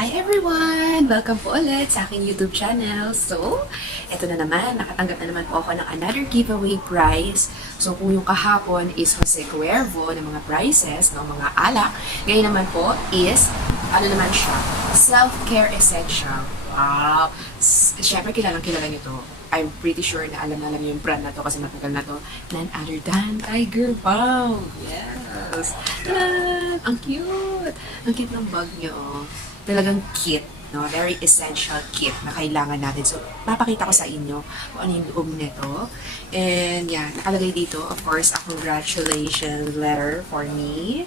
Hi everyone! Welcome po ulit sa aking YouTube channel. So, eto na naman, nakatanggap na naman po ako ng another giveaway prize. So, kung yung kahapon is Jose Cuervo ng mga prizes, ng mga alak, ngayon naman po is, ano naman siya, self-care essential. Wow! Siyempre, kilalang-kilala nyo to. I'm pretty sure na alam niyo yung brand na to kasi matagal na to. None other than Tiger Balm. Yes! Tadaan! Ang cute! Ang cute ng bag nyo. Talagang kit, no? Very essential kit na kailangan natin. So, papakita ko sa inyo kung ano yung loob nito. And, yeah, nakalagay dito, of course, a congratulations letter for me.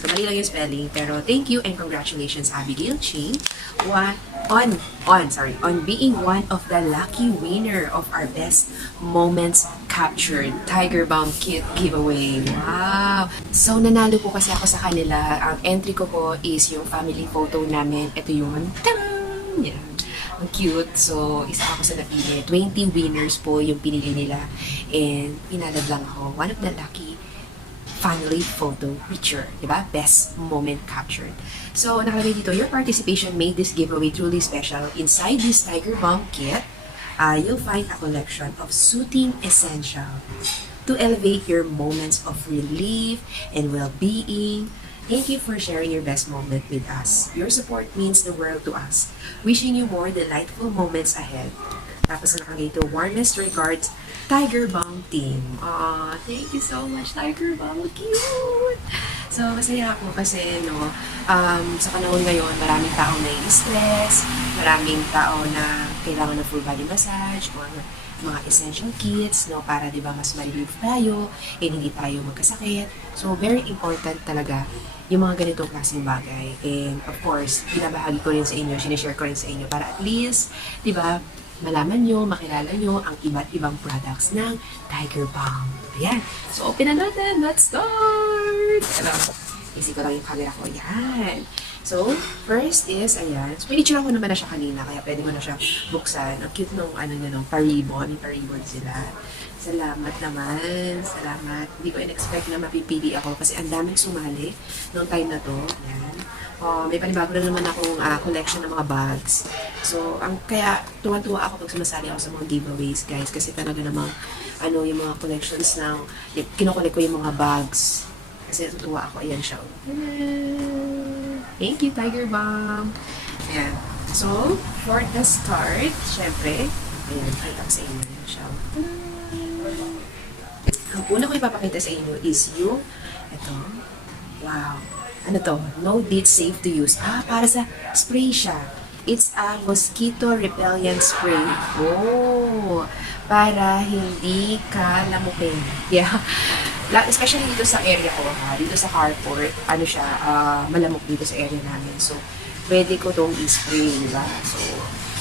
So, mali lang yung spelling, pero thank you and congratulations, Abigayle Ching, on being one of the lucky winner of our Best Moments Captured Tiger Balm Kit giveaway. Wow! So, nanalo po kasi ako sa kanila. Ang entry ko po is yung family photo namin. Ito yung, tadaan! Yan. Ang cute. So, isa ako sa napili. 20 winners po yung pinili nila. And, pinalad lang ako. One of the lucky family photo picture, diba? Best moment captured. So, nakalagay dito, your participation made this giveaway truly special. Inside this Tiger Balm kit, you'll find a collection of soothing essentials to elevate your moments of relief and well-being. Thank you for sharing your best moment with us. Your support means the world to us. Wishing you more delightful moments ahead. Tapos nakalagay dito, warmest regards, Tiger Balm team. Aw, thank you so much, Tiger Balm. Cute! So, masaya ako kasi, sa panahon ngayon, maraming taong nai-stress, maraming tao na kailangan ng full body massage or mga essential kits, para, di ba, mas ma-relieve tayo, hindi tayo magkasakit. So, very important talaga yung mga ganitong klaseng bagay. And, of course, binabahagi ko rin sa inyo, sinishare ko rin sa inyo para at least, di ba, malaman nyo, makilala nyo ang iba't ibang products ng Tiger Balm. Ayan. So, open na natin. Let's start! Easy ko lang yung camera ko. Ayan. So, first is, ayan. So, pinicture ko naman na siya kanina, kaya pwede ko na siya buksan. Ang cute nung, paribon. Paribon sila. Salamat naman. Salamat. Hindi ko in-expect na mapipili ako kasi ang daming sumali noong time na to. Ayan. May panibago na naman akong collection ng mga bags. So, kaya tuwan-tuwa ako pag sumasali ako sa mga giveaways, guys. Kasi talaga namang, yung mga collections ng, kinukulik ko yung mga bags. Kasi natutuwa ako. Ayan siya. Thank you, Tiger Balm. Ayan. So, for the start, syempre, ayan, pakita ko sa inyo siya. Ang una ko ipapakita sa inyo is yung, ito, wow. Ano to? No Deed Safe to Use. Para sa spray siya. It's a mosquito repellent spray. Oh, para hindi ka lamukin. Yeah. Especially dito sa area ko, dito sa carport, malamok dito sa area namin. So, pwede ko tong i-spray, diba? So,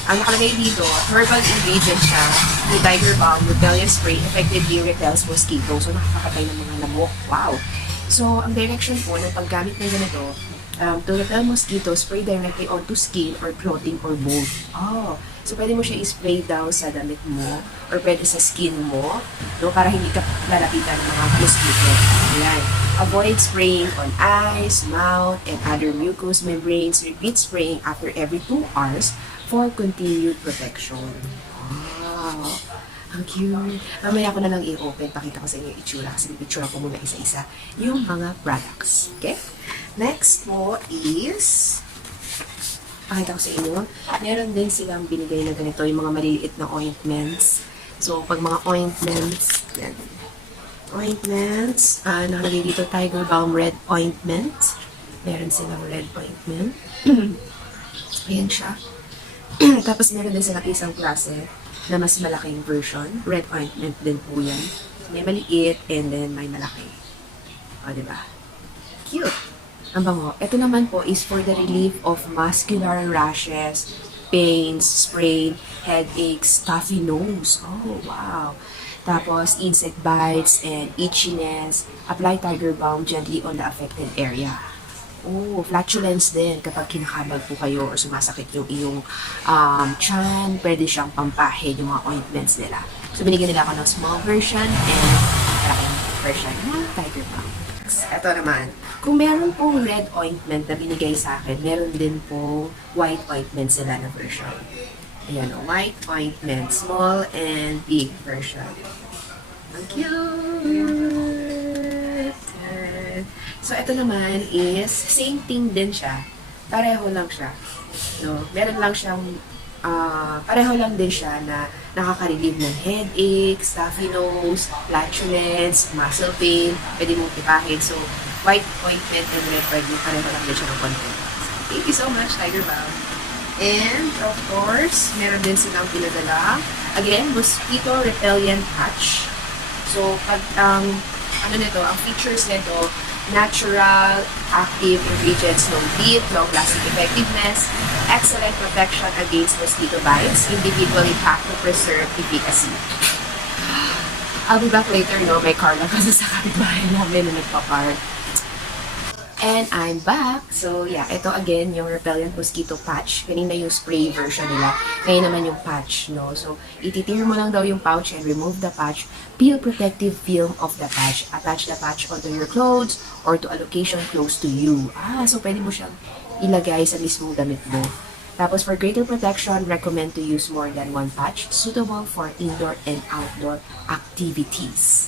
ang nakalagay dito, herbal ingredient siya, yung Tiger Balm repellent spray effectively repels mosquito. So, nakakapatay ng mga lamok. Wow! So, ang direction po ng paggamit ng ganito, to repel mosquito, spray directly onto skin or clothing or both. So pwede mo siya i-spray daw sa damit mo or pwede sa skin mo, para hindi ka lalapitan ng mga mosquito. Ayan. Avoid spraying on eyes, mouth, and other mucous membranes. Repeat spraying after every 2 hours for continued protection. Wow! Ang cute. Mamaya ko na lang i-open. Pakita ko sa inyo yung itsura kasi picture ko muna isa-isa yung mga products. Okay? Next po is, pakita ko sa inyo, meron din silang binigay na ganito, yung mga maliliit na ointments. So, pag mga ointments, yan. Ointments, nakalagay dito, Tiger Balm Red Ointment. Meron silang red ointment. Ayan siya. Tapos meron din silang isang klase na mas malaking version. Red ointment din po yan. May maliit and then may malaki. Diba? Cute! Ang bango. Ito naman po is for the relief of muscular rashes, pains, sprain, headaches, stuffy nose. Oh, wow! Tapos, insect bites and itchiness. Apply Tiger Balm gently on the affected area. Oh, flatulence din kapag kinakabag po kayo or sumasakit yung iyong tiyan, pwede siyang pampahid yung mga ointments nila. So, binigyan nila ako ng small version and malaking version ng Tiger Balm. next, eto naman. Kung meron pong red ointment na binigay sa akin, meron din pong white ointment sila na version. Ayan, white ointment, small and big version. Ang cute! So, ito naman is, same thing din siya. Pareho lang siya. No? Meron lang siyang, pareho lang din siya na nakaka-relieve ng headache, stuffy nose, flatulence, muscle pain, pwede mong tipahin. So, white ointment and red ointment, pareho lang din siya ng content. Thank you so much, Tiger Balm. And, of course, meron din silang pinadala. Again, mosquito repellent patch. So, pag, ano nito, ang features nito, natural, active ingredients, no heat, long-lasting effectiveness, excellent protection against mosquito bites, individually packed to preserve efficacy. I'll be back later, no? May car lang kasi sa kapitbahay namin na nagpa-park. And I'm back. So, yeah, ito again, yung repellent mosquito patch. Kanina yung spray version nila. Ngayon naman yung patch, no? So, ititir mo lang daw yung pouch and remove the patch. Peel protective film of the patch. Attach the patch onto your clothes or to a location close to you. So pwede mo siyang ilagay sa mismong damit mo. Tapos, for greater protection, recommend to use more than one patch suitable for indoor and outdoor activities.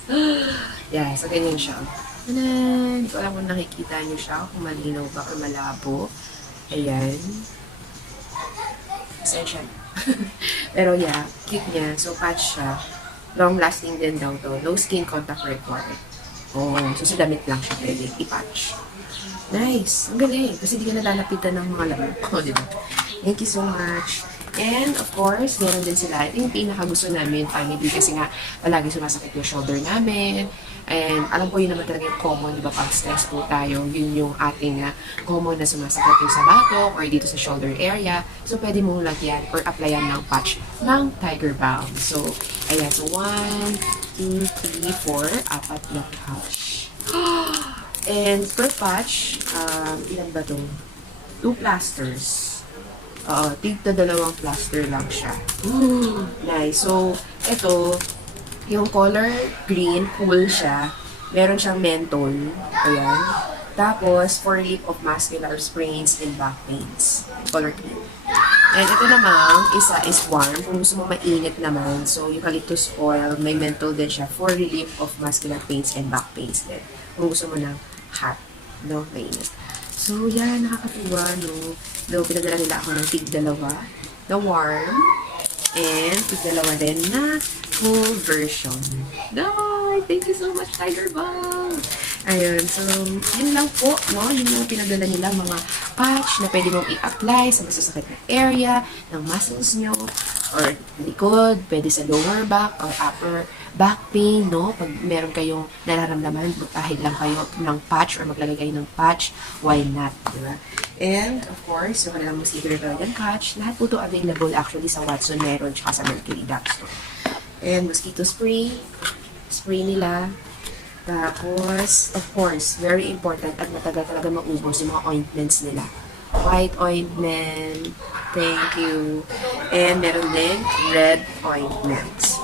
Yeah, so ganyan siya. Hindi ko alam kung nakikita niyo siya, kung malinaw ba or malabo. Ayan. Essential. Pero yeah, cute niya. So, patch siya. Long-lasting din daw to. No skin contact required. So sa damit lang siya pwede i-patch. Nice! Ang galing. Kasi di ka nalalapitan ng mga lamok. Diba? Thank you so much. And, of course, meron din sila. Ito yung pinakagusto namin, family, kasi nga palagi sumasakit yung shoulder namin. And alam ko yun naman talaga yung common, di ba, pag stress po tayo, yun yung ating common na sumasakit yung sa batok or dito sa shoulder area. So, pwede mong lagyan or applyan ng patch ng Tiger Balm. So, ayan. So, 1, 2, 3, 4, apat na patch. And per patch, ilan ba ito? 2 plasters. Tigta 2 plaster lang siya. Nice. So, ito, yung color green, cool siya. Meron siyang menthol. Ayan. Tapos, for relief of muscular sprains and back pains. Color green. And ito namang, isa is warm. Kung gusto mo mainit naman, so eucalyptus oil, may menthol din siya for relief of muscular pains and back pains din. Kung gusto mo ng hot, no, mainit. So, yan, nakakatuwa, no? Though, pinadala nila ako ng tig-2 na warm and tig-2 din na full version. No, thank you so much, Tiger Balm! Ayun, so, yun lang po, no? Yun yung pinadala nila, mga patch na pwede mong i-apply sa masasakit na area ng muscles nyo or likod, pwede sa lower back or upper back pain, no? Pag meron kayong nararamdaman, magpahid lang kayo ng patch or maglagay kayo ng patch, why not, diba? And, of course, yung kanilang mosquito repellent patch, lahat po ito available actually sa Watson, meron, tsaka sa Mercury Drugstore. And, mosquito spray, spray nila. Tapos, of course, very important at matagal talaga maubos yung mga ointments nila. White ointment, thank you. And, meron din red ointments.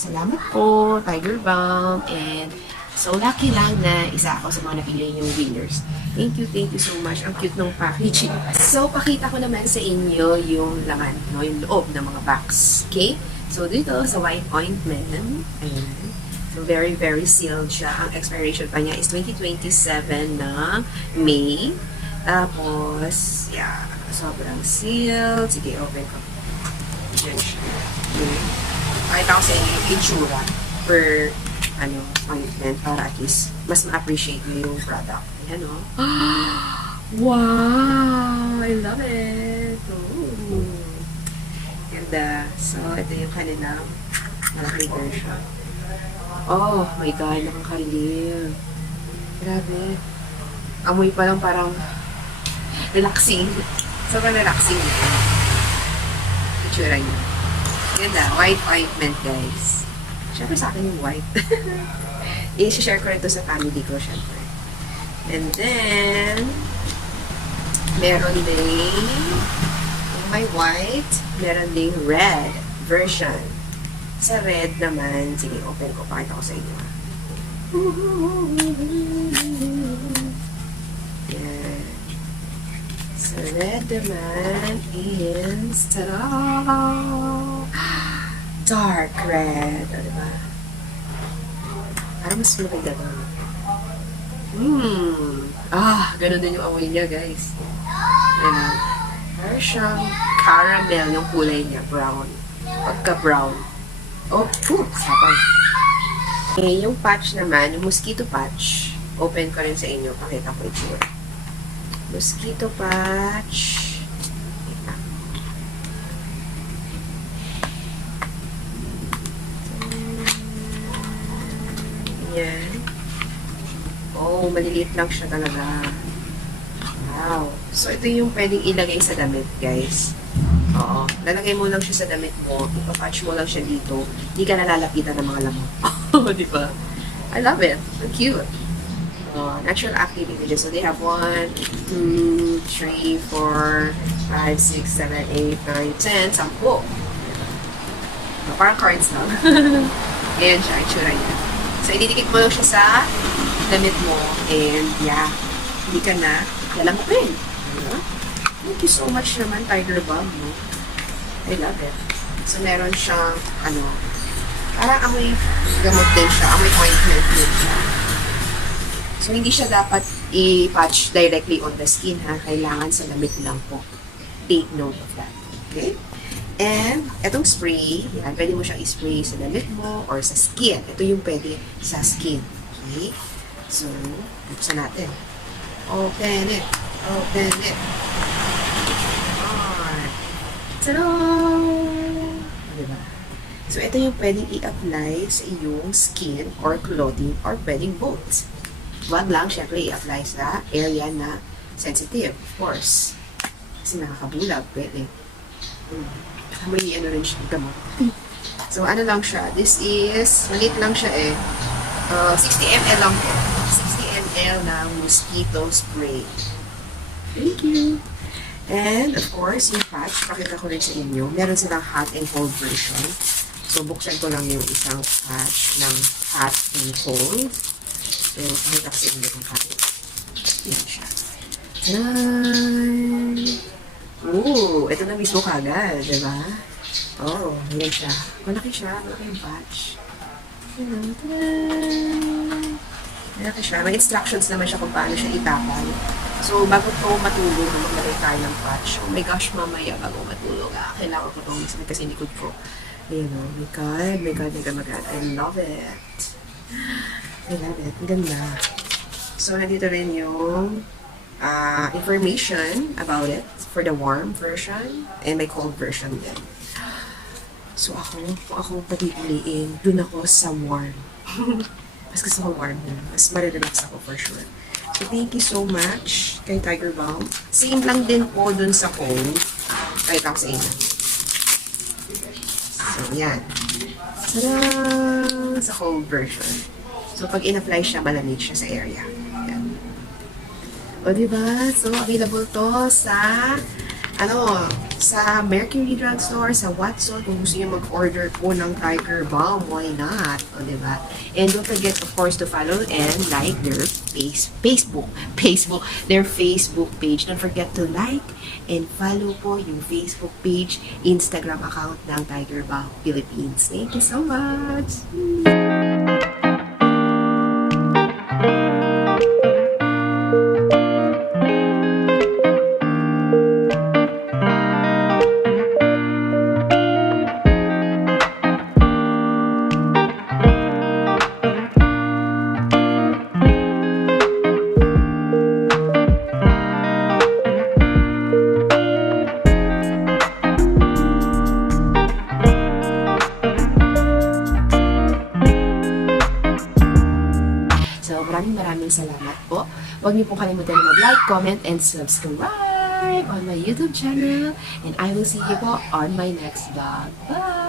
Salamat po, Tiger Balm. And so lucky lang na isa ako sa mga napili yung winners. Thank you so much. Ang cute ng packaging. So, pakita ko naman sa inyo yung laman, no? Yung loob ng mga box. Okay? So, dito sa white ointment, ayan. So, very, very sealed siya. Ang expiration pa niya is 2027 na May. Tapos, yeah, sobrang sealed. Sige, open ko. Diyan siya. Okay. Pakita ko sa inyo yung itsura per ointment para at least mas ma-appreciate mo yung product. Ayan, o. Wow! I love it! Ooh. Ganda. So, ito yung kanilang malaki version. Oh my God, nakaka-relieve. Grabe. Amoy pa lang parang relaxing. Sobrang relaxing. Itsura niya. Ganda. White ointment, guys. Siyempre sa akin yung white. I-share ko rin ito sa family ko, siyempre. And then, meron ding may white, meron ding red version. Sa red naman, sige, open ko. Pakita ko sa inyo. Yan. So, red naman is, tada! Dark red. O, diba? Parang mas maganda to. Ganun din yung amoy niya, guys. Ayan. Parang siyang caramel yung kulay niya. Brown. Pagka-brown. Oh, sapang. Okay, yung patch naman, yung mosquito patch. Open ko rin sa inyo. Pakita ko ito. Mosquito patch. Yan. Oh, maliliit lang siya talaga. Wow. So, ito yung pwedeng ilagay sa damit, guys. Oo. Lalagay mo lang siya sa damit mo. Ipapatch mo lang siya dito. Hindi ka nalalapitan ng mga lamok. Di ba? I love it. So cute. Natural activity. So, they have 1, 2, 3, 4, 5, 6, 7, 8, 9, 10, 10. Parang cards lang. Ayan siya. Itsura niya. So, ididikit mo lang siya sa damit mo. And, yeah. Hindi ka na lalamukin. Thank you so much naman, Tiger Balm. No? I love it. So, meron siyang, parang amoy gamot din siya. Amoy ointment din siya. So, hindi siya dapat i-patch directly on the skin, ha? Kailangan sa damit lang po. Take note of that. Okay? And, etong spray, yan, pwede mo siyang i-spray sa damit mo or sa skin. Ito yung pwede sa skin. Okay? So, buksan natin. Open it. Open it. Tada! Diba? So, ito yung pwedeng i-apply sa iyong skin or clothing or pwedeng both. Huwag lang, syempre, i-apply sa area na sensitive, of course. Kasi nakakabulag, pwede. May rin siya, gamot. So, ano lang siya? This is, maliit lang siya eh. 60 ml lang po. 60 ml ng mosquito spray. Thank you! And, of course, yung patch, pakita ko rin sa inyo. Meron silang hot and cold version. So, buksan ko lang yung isang patch ng hot and cold. So, pakita ko sa inyo yung hot. Yan siya. Tadaan! Ooh, ito na mismo kagad, diba? Oh, yan siya. Malaki siya. Malaki yung patch. Tadaan! Malaki siya. May instructions naman siya kung paano siya itapal. So, bago ito matulog, maglagay tayo ng patch. Oh my gosh, mamaya bago matulog. Kailangan ko itong isip kasi hindi ko po. Ayan o, my God, my God, my God, my God. I love it. I love it. Ang ganda. So, nandito rin yung information about it for the warm version and may cold version din. So, kung ako patipiliin, dun ako sa warm. Mas gusto ko warm din. Mas marirelax ako for sure. So, thank you so much kay Tiger Balm. Same lang din po dun sa cold. Kahit ako sa inyo. So, yan. Tada! Sa cold version. So, pag in-apply siya, malamig siya sa area. Yan. O, diba? So, available to sa sa Mercury Drugstore, sa Watson, kung gusto niyo mag-order po ng Tiger Balm, why not? O, diba? And don't forget, of course, to follow and like their Facebook page. Don't forget to like and follow po yung Facebook page, Instagram account ng Tiger Balm Philippines. Thank you so much! Maraming salamat po. Huwag niyo po kalimutan na mag-like, comment, and subscribe on my YouTube channel. And I will see you po on my next vlog. Bye!